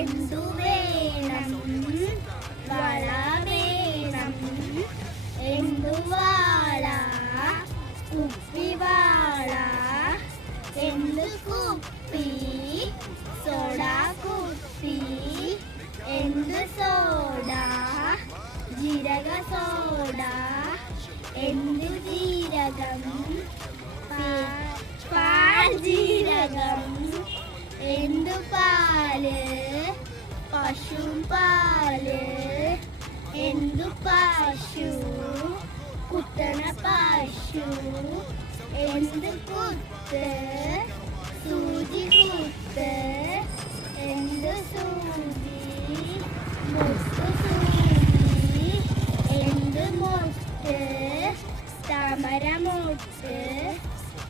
എന്തു വേണം വള വേണം എന്തു വാള കുപ്പിവാള എന്തു കുപ്പി സോഡ കുപ്പി എന്തു സോഡ ജീരക സോഡ എന്തു ജീരകം പാൽ ജീരകം എന്തു പാല് പശുപാല് എന്തു പശു കുട്ടണ പശു എന്തു കുത്ത് സൂചി കുത്ത് എന്തു സൂചി മുത്ത് സൂചി എന്തു മുട്ട് താമര മുട്ട്